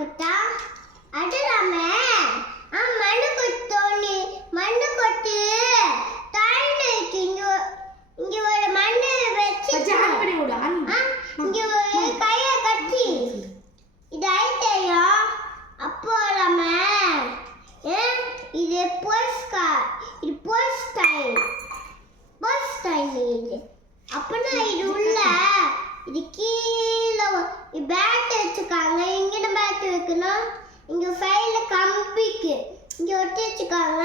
കുട്ടാ അതിലമ്മേ ആ മണ്ണ് കൊത്തോണി മണ്ണ് കൊത്തി താഴ്ന്നേക്ക് ഇങ്ങ ഒരു മണ്ണ് വെച്ച് ഇങ്ങ കയ്യെ കട്ടി ഇതായിട്ടയോ അപ്പോൾ അമ്മേ ഇത് പോസ്റ്റ് ടൈം ഇത് அப்பனா இது உள்ள இது கீழ பேட் வச்சுக்காங்க இங்க பேட் வைக்கணும் இங்க ஃபைல்ல கம்பிக்கு இங்க ஒட்டி வச்சுக்காங்க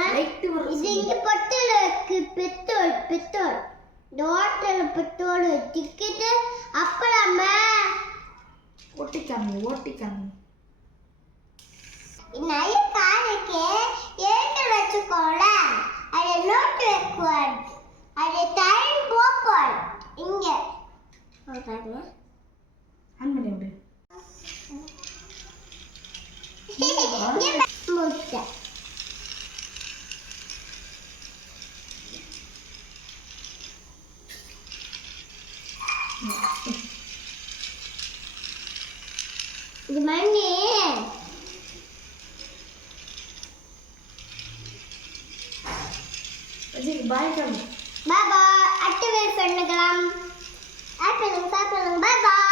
இது இங்க பொட்டல இருக்கு பெட்ரோல் டோட்டல் பெட்ரோல் டிக்கெட் அப்பளமா ஓட்டிக்காம நிறைய காருக்கு ஏற்க வச்சுக்கோல அது நோட் வைக்குவார் அது டைம் போப்பார் இங்க பாருங்க அண்ணனே விடு முட்டை இது மண்ணி பாய் கம் பாய் பாய் அடுத்த வீடியோல சந்திக்கலாம். ஆப்பிள் சாப்பிடுங்க. பாய் பாய்.